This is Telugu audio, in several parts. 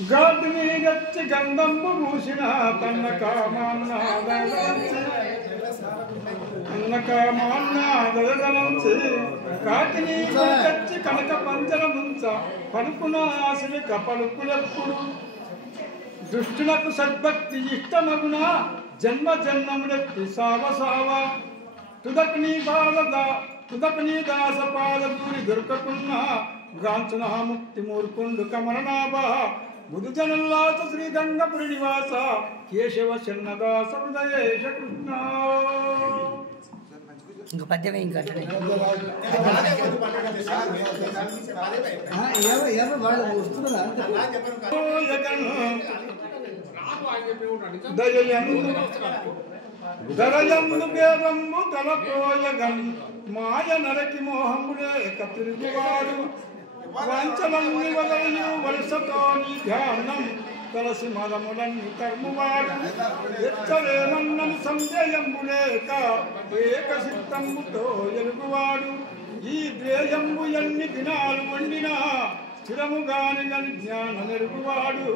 గాదిని గచ్చి గంధంబు పూసిన తన్న కామాన్నాదలంచి కాకిని గచ్చి కనక పంచరముంచ పలుకున ఆశలిక పలుకులెప్పుడు దుష్టులకు సద్భక్తి ఇష్టమగున జన్మ జన్మములెత్తి సావ తుదకు నీ దాస పాదూరి దొరకకున్నా గాంచున ముక్తి మూర్ఖుండు కమలనాభ బుధుజనుల్లాస శ్రీదంగపురి నివాస కేశవ శన్నదాస హృదయేశ కృష్ణ. ఇంక పద్యమే ఇంకా దరయందు భేదము తలపోయగన్ మాయ నరకి మోహములే తిరుగువాడు వంచలన్ని వదలయు వలసతో నీ ధ్యానం కలసి మదములన్ని కర్మువాడు ఎచ్చలేమన్నని సంజయంబులేక ఏక చిత్తంబుతో ఎరుగువాడు ఈ ద్వేయంబు ఎన్ని దినాలు వండినా స్థిరముగాని జ్ఞాన నెరుగువాడు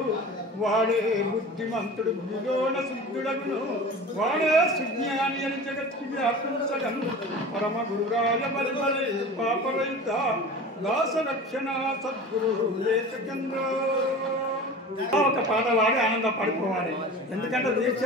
వాడే బుద్ధిమంతుడు గురులోన సిద్ధుడగును వాడే సుజ్ఞాని అని జగత్కి వ్యాపించడం పరమ గురురాజ బలిబలి పాపరహిత దాస రక్షణ సద్గురు లేచకేంద్ర. ఒక పాట వాడి ఆనంద పడిపోవాలి, ఎందుకంటే దీక్ష